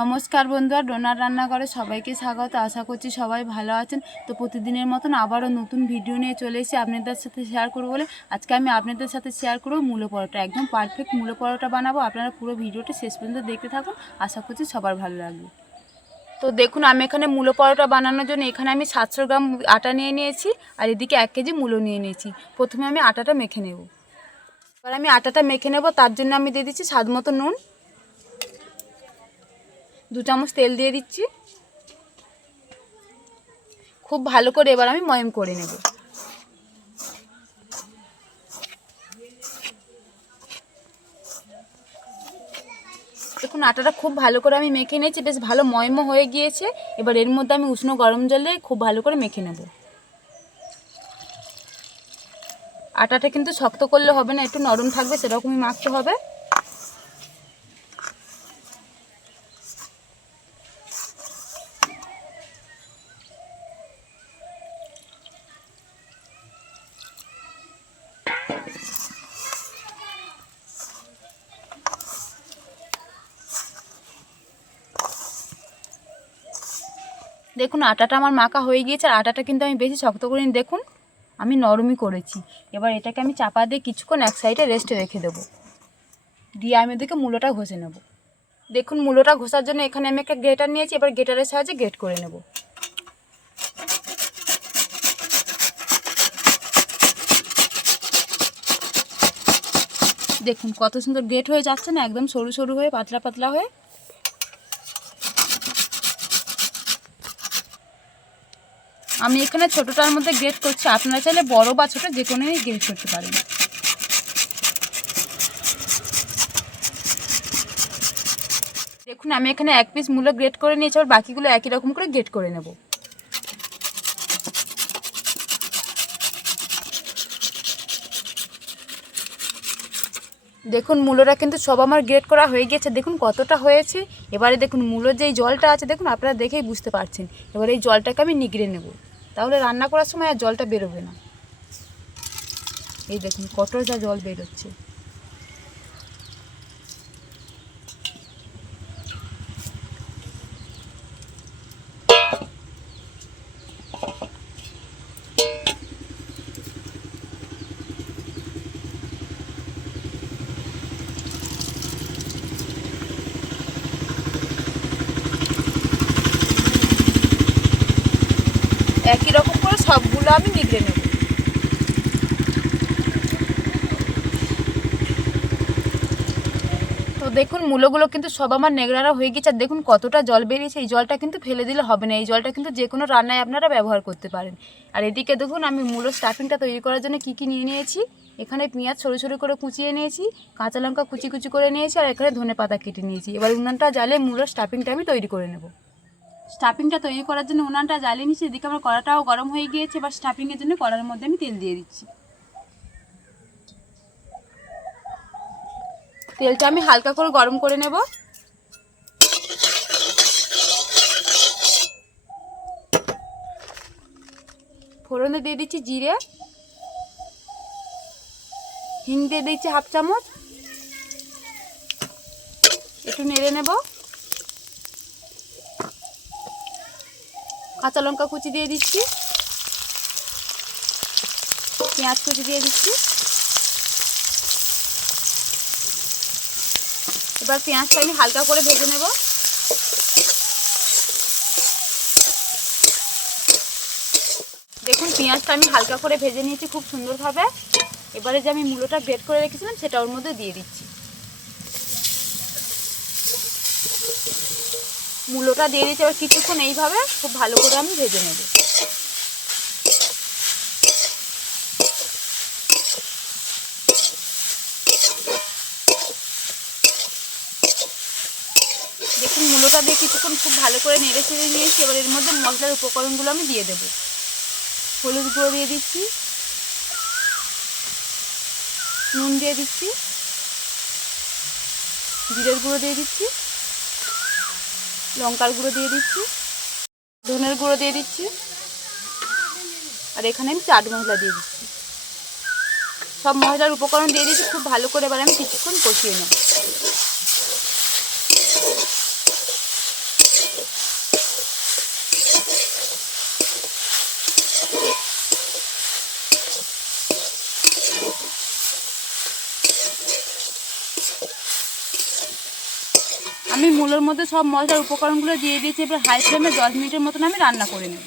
নমস্কার বন্ধুরা, ডোনার রান্নাঘরে সবাইকে স্বাগত। আশা করছি সবাই ভালো আছেন। তো প্রতিদিনের মতন আবারও নতুন ভিডিও নিয়ে চলে এসেছি আপনাদের সাথে শেয়ার করবো বলে। আজকে আমি আপনাদের সাথে শেয়ার করবো মূলো পরোটা। একদম পারফেক্ট মূলো পরোটা বানাবো। আপনারা পুরো ভিডিওটা শেষ পর্যন্ত দেখতে থাকুন, আশা করছি সবার ভালো লাগবে। তো দেখুন, আমি এখানে মূলো পরোটা বানানোর জন্য এখানে আমি 700 গ্রাম আটা নিয়ে নিয়েছি, আর এদিকে 1 কেজি মূলো নিয়ে নিয়েছি। প্রথমে আমি আটাটা মেখে নেব। এবার আমি আটাটা মেখে নেব, তার জন্য আমি দিয়ে দিচ্ছি স্বাদ মতো নুন, 2 চামচ তেল দিয়ে দিচ্ছি। খুব ভালো করে এবার আমি ময়ম করে নেব। দেখুন, আটাটা খুব ভালো করে আমি মেখে নিয়েছি, বেশ ভালো ময়মও হয়ে গিয়েছে। এবার এর মধ্যে আমি উষ্ণ গরম জলে খুব ভালো করে মেখে নেব। আটাটা কিন্তু শক্ত করলে হবে না, একটু নরম থাকবে সেরকমই মাখতে হবে। দেখুন, আটাটা আমার মাখা হয়ে গিয়েছে, আর আটাটা কিন্তু আমি বেশি শক্ত করিনি, দেখুন আমি নরমই করেছি। এবার এটাকে আমি চাপা দিয়ে কিছুক্ষণ এক সাইডে রেস্টে রেখে দেবো, দিয়ে আমি ওদিকে মূলোটা ঘষে নেব। দেখুন, মূলোটা ঘষার জন্য এখানে আমি একটা গ্রেটার নিয়েছি, এবার গ্রেটারের সাহায্যে গ্রেট করে নেব। দেখুন কত সুন্দর গ্রেট হয়ে যাচ্ছে না, একদম সরু সরু হয়ে পাতলা পাতলা হয়ে। আমি এখানে ছোটোটার মধ্যে গ্রেট করছি, আপনারা চাইলে বড় বা ছোটো যে কোনোই গ্রেট করতে পারেন। দেখুন, আমি এখানে 1 পিস মূলো গ্রেট করে নিয়েছি, আর বাকিগুলো একই রকম করে গ্রেট করে নেব। দেখুন, মূলোটা কিন্তু সব আমার গ্রেট করা হয়ে গেছে, দেখুন কতটা হয়েছে। এবারে দেখুন মূলোর যেই জলটা আছে, দেখুন আপনারা দেখেই বুঝতে পারছেন। এবার এই জলটাকে আমি নিগড়ে নেব, তাহলে রান্না করার সময় আর জলটা বেরোবে না। এই দেখুন কত যা জল বেরোচ্ছে। একই রকম করে সবগুলো আমি নিগড়ে নেব। তো দেখুন, মূলোগুলো কিন্তু সব আমার নেগড়ানো হয়ে গেছে, আর দেখুন কতটা জল বেরিয়েছে। এই জলটা কিন্তু ফেলে দিলে হবে না, এই জলটা কিন্তু যে কোনো রান্নায় আপনারা ব্যবহার করতে পারেন। আর এদিকে দেখুন, আমি মূলোর স্টাফিংটা তৈরি করার জন্য কী কী নিয়ে নিয়েছি। এখানে পেঁয়াজ সরু সরু করে কুচিয়ে নিয়েছি, কাঁচা লঙ্কা কুচি কুচি করে নিয়েছি, আর এখানে ধনেপাতা কেটে নিয়েছি। এবার উনানটা জ্বালিয়ে মূলোর স্টাফিংটা আমি তৈরি করে নেব। স্টাফিংটা তৈরি করার জন্য উনানটা জ্বালিয়ে নিচ্ছি, এদিকে আমার কড়াটাও গরম হয়ে গিয়েছে। এবার স্টাফিংয়ের জন্য কড়ার মধ্যে আমি তেল দিয়ে দিচ্ছি। তেলটা আমি হালকা করে গরম করে নেব। ফোড়নে দিয়ে দিচ্ছি জিরে, হিং দিয়ে দিচ্ছি 1/2 চামচ, একটু নেড়ে নেব। কাঁচা লঙ্কা কুচি দিয়ে দিচ্ছি, পেঁয়াজ কুচি দিয়ে দিচ্ছি। এবার পেঁয়াজটা আমি হালকা করে ভেজে নেব। দেখুন, পেঁয়াজটা আমি হালকা করে ভেজে নিয়েছি খুব সুন্দরভাবে। এবারে যে আমি মূলোটা গ্রেট করে রেখেছিলাম সেটা ওর মধ্যে দিয়ে দিচ্ছি। মূলোটা দিয়ে দিচ্ছি, এবার কিছুক্ষণ এইভাবে খুব ভালো করে আমি ভেজে নেব। দেখুন, মূলোটা দিয়ে কিছুক্ষণ খুব ভালো করে নেড়ে চেড়ে নিয়েছি। এবার এর মধ্যে মশলার উপকরণগুলো আমি দিয়ে দেব। হলুদ গুঁড়ো দিয়ে দিচ্ছি, নুন দিয়ে দিচ্ছি, জিরের গুঁড়ো দিয়ে দিচ্ছি, লঙ্কার গুঁড়ো দিয়ে দিচ্ছি, ধনের গুঁড়ো দিয়ে দিচ্ছি, আর এখানে আমি চাট মশলা দিয়ে দিচ্ছি। সব মশলার উপকরণ দিয়ে দিচ্ছি, খুব ভালো করে এবার আমি কিছুক্ষণ কষিয়ে নেব। মূলোর মধ্যে সব মশলার উপকরণগুলো দিয়ে দিয়েছি। এবার হাই ফ্লেমে 10 মিনিটের মতন আমি রান্না করে নেব।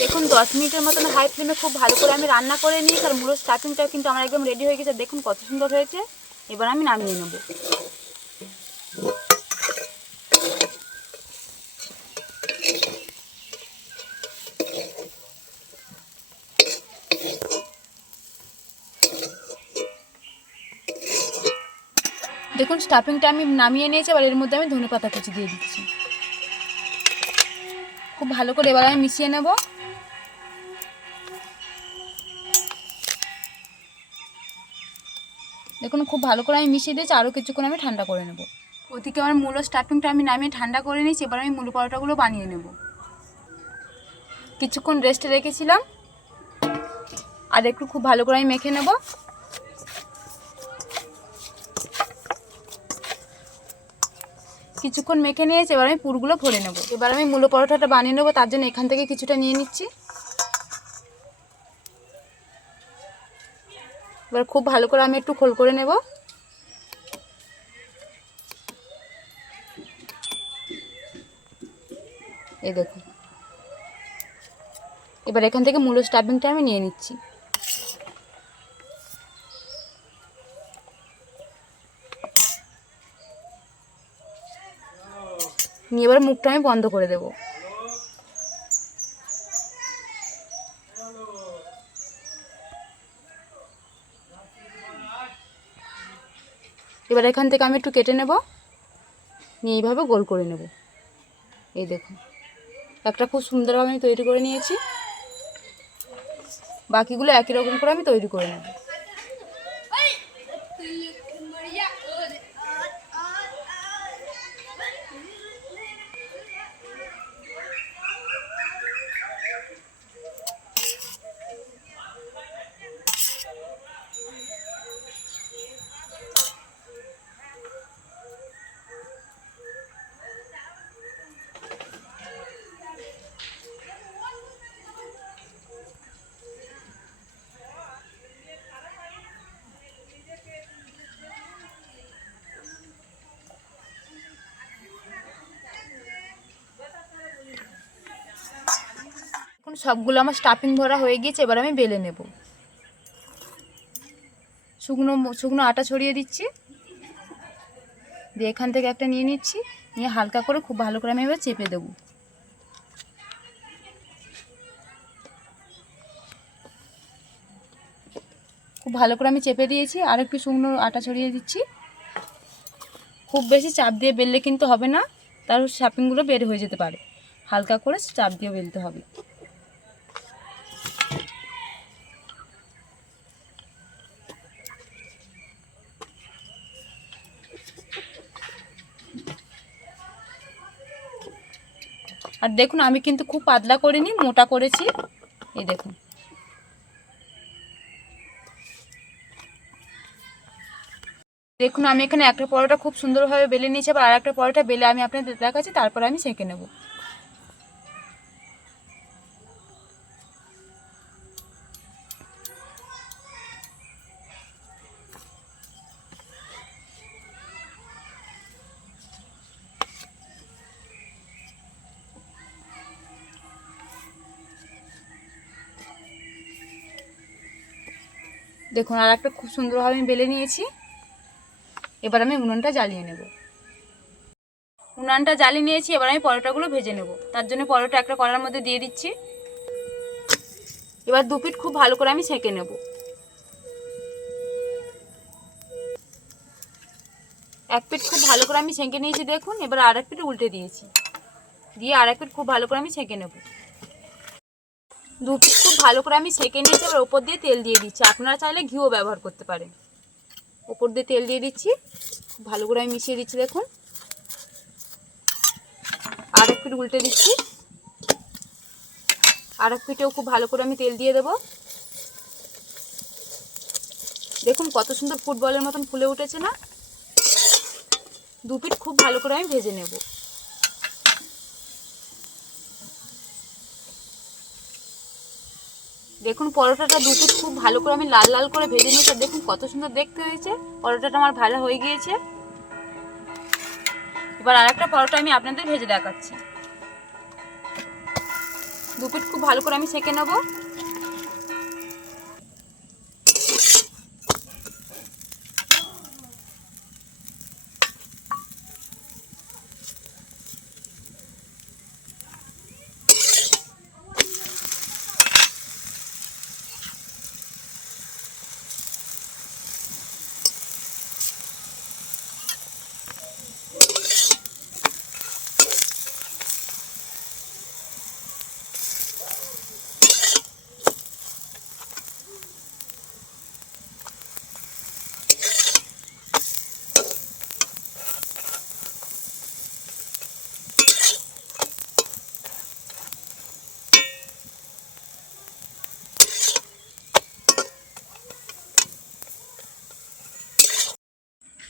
দেখুন 10 মিনিটের মতন হাই ফ্লেমে খুব ভালো করে আমি রান্না করে নিয়েছি। আর মূলোর স্টাফিংটা কিন্তু আমার একদম রেডি হয়ে গেছে। দেখুন কত সুন্দর হয়েছে। এবার আমি নামিয়ে নেব। দেখুন স্টাফিংটা আমি নামিয়ে নিয়েছি। এবার এর মধ্যে আমি ধনেপাতা কুচি দিয়ে দিচ্ছি। খুব ভালো করে এবার আমি মিশিয়ে নেব। দেখুন খুব ভালো করে আমি মিশিয়ে দিয়েছি। আরও কিছুক্ষণ আমি ঠান্ডা করে নেব। ওদিকে আমার মূলো স্টাফিংটা আমি নামিয়ে ঠান্ডা করে নিয়েছি। এবার আমি মূলো পরোটাগুলো বানিয়ে নেব। কিছুক্ষণ রেস্টে রেখেছিলাম, আর একটু খুব ভালো করে আমি মেখে নেব। কিছুক্ষণ মেখে নিয়েছি। এবার আমি পুরগুলো ভরে নেব। এবার আমি মূলো পরোটাটা বানিয়ে নেব। তার জন্য এখান থেকে কিছুটা নিয়ে নিচ্ছি। এবার খুব ভালো করে আমি একটু খোল করে নেব। এই দেখুন, এবার এখান থেকে মূলো স্টাফিংটা আমি নিয়ে নিচ্ছি। নিয়ে এবার মুখটা আমি বন্ধ করে দেব। এবার এখান থেকে আমি একটু কেটে নেব, নিয়ে এইভাবে গোল করে নেব। এই দেখুন একটা খুব সুন্দরভাবে আমি তৈরি করে নিয়েছি। বাকিগুলো একই রকম করে আমি তৈরি করে নেব। এখন সবগুলো আমার স্টাফিং ভরা হয়ে গিয়েছে। এবার আমি বেলে নেব। শুকনো শুকনো আটা ছড়িয়ে দিচ্ছি, দিয়ে এখান থেকে একটা নিয়ে নিচ্ছি। নিয়ে হালকা করে খুব ভালো করে আমি এবার চেপে দেব। খুব ভালো করে আমি চেপে দিয়েছি। আর একটু শুকনো আটা ছড়িয়ে দিচ্ছি। খুব বেশি চাপ দিয়ে বেললে কিন্তু হবে না, তার স্টাফিংগুলো বের হয়ে যেতে পারে। হালকা করে চাপ দিয়ে বেলতে হবে। আর দেখুন আমি কিন্তু খুব পাতলা করিনি, মোটা করেছি। এই দেখুন, দেখুন আমি এখানে একটা পরোটা খুব সুন্দরভাবে বেলে নিয়েছি। আবার আর একটা পরোটা বেলে আমি আপনাদের দেখাচ্ছি, তারপরে আমি সেঁকে নেব। দেখুন আর একটা খুব সুন্দরভাবে আমি বেলে নিয়েছি। এবার আমি উনুনটা জ্বালিয়ে নেব। উনুনটা জ্বালিয়ে নিয়েছি। এবার আমি পরোটাগুলো ভেজে নেব। তার জন্য পরোটা একটা কড়ার মধ্যে দিয়ে দিচ্ছি। এবার দু পিঠ খুব ভালো করে আমি সেঁকে নেব। এক পিঠ খুব ভালো করে আমি সেঁকে নিয়েছি। দেখুন এবার আর এক পিঠ উল্টে দিয়েছি, দিয়ে আর এক পিঠ খুব ভালো করে আমি সেঁকে নেব। দু পিঠ খুব ভালো করে আমি সেঁকে নিয়েছি। এবার ওপর দিয়ে তেল দিয়ে দিচ্ছি। আপনারা চাইলে ঘিও ব্যবহার করতে পারেন। ওপর দিয়ে তেল দিয়ে দিচ্ছি, খুব ভালো করে আমি মিশিয়ে দিচ্ছি। দেখুন আর এক পিঠ উল্টে দিচ্ছি। আর এক পিঠেও খুব ভালো করে আমি তেল দিয়ে দেব। দেখুন কত সুন্দর ফুটবলের মতন ফুলে উঠেছে না। দু পিঠ খুব ভালো করে আমি ভেজে নেব। দেখুন পরোটাটা দু পিস খুব ভালো করে আমি লাল লাল করে ভেজে নিয়েছি। দেখুন কত সুন্দর দেখতে হয়েছে। পরোটাটা আমার ভালো হয়ে গিয়েছে। এবার আরেকটা পরোটা আমি আপনাদের ভেজে দেখাচ্ছি। দু পিস খুব ভালো করে আমি সেঁকে নেবো।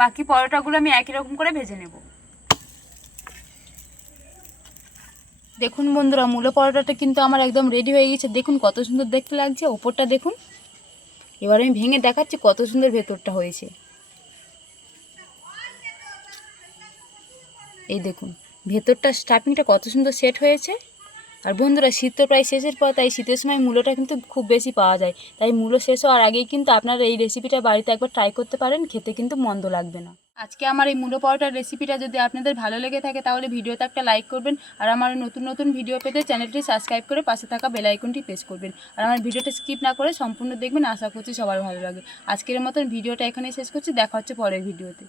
বাকি পরোটাগুলো আমি একই রকম করে ভেজে নেব। দেখুন বন্ধুরা, মূলো পরোটাটা কিন্তু আমার একদম রেডি হয়ে গেছে। দেখুন কত সুন্দর দেখতে লাগছে, ওপরটা দেখুন। এবার আমি ভেঙে দেখাচ্ছি কত সুন্দর ভেতরটা হয়েছে। এই দেখুন ভেতরটা স্টাফিংটা কত সুন্দর সেট হয়েছে। আর বন্ধুরা, শীত তো প্রায় শেষের পর, তাই শীতের সময় মূলোটা কিন্তু খুব বেশি পাওয়া যায়। তাই মূলো শেষ হওয়ার আগেই কিন্তু আপনারা এই রেসিপিটা বাড়িতে একবার ট্রাই করতে পারেন, খেতে কিন্তু মন্দ লাগবে না। আজকে আমার এই মূলো পরোটার রেসিপিটা যদি আপনাদের ভালো লেগে থাকে তাহলে ভিডিওতে একটা লাইক করবেন। আর আমার নতুন নতুন ভিডিও পেতে চ্যানেলটি সাবস্ক্রাইব করে পাশে থাকা বেল আইকনটি প্রেস করবেন। আর আমার ভিডিওটা স্কিপ না করে সম্পূর্ণ দেখবেন। আশা করছি সবার ভালো লাগে। আজকের মতন ভিডিওটা এখানেই শেষ করছি। দেখা হচ্ছে পরের ভিডিওতে।